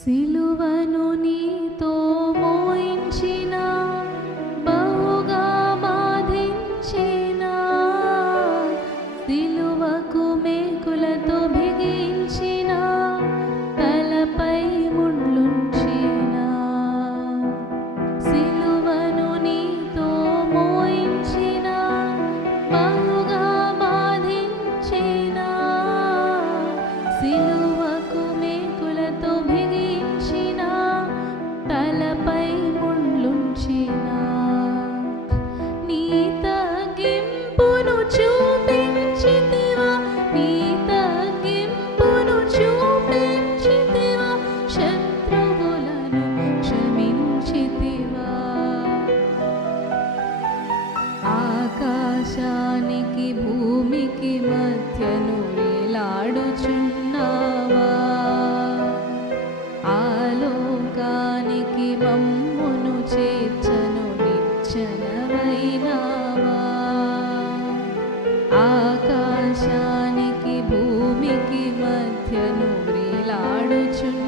సిలువను నీతో మోయించిన, బహుగా బాధించిన, సిలువకు మేకులతో బిగించిన, తలపై ముళ్ళుంచిన. సిలువను నీతో మోయించిన, బహుగా బాధించిన, సిలువకు మేకులతో బిగించిన, తలపై ముళ్ళుంచిన. నీ తగ్గింపును చూపించితివా, నీ తగ్గింపును చూపించితివా, శత్రువులను క్షమించితివా. ఆకాశానికి భూమికి మధ్యను వేలాడుచున్నావా, ఆలోకానికి మమ్మును చేర్చను నిచ్చెనవైనావా. ఆకాశానికి భూమికి మధ్యను వేలాడుచున్నావా,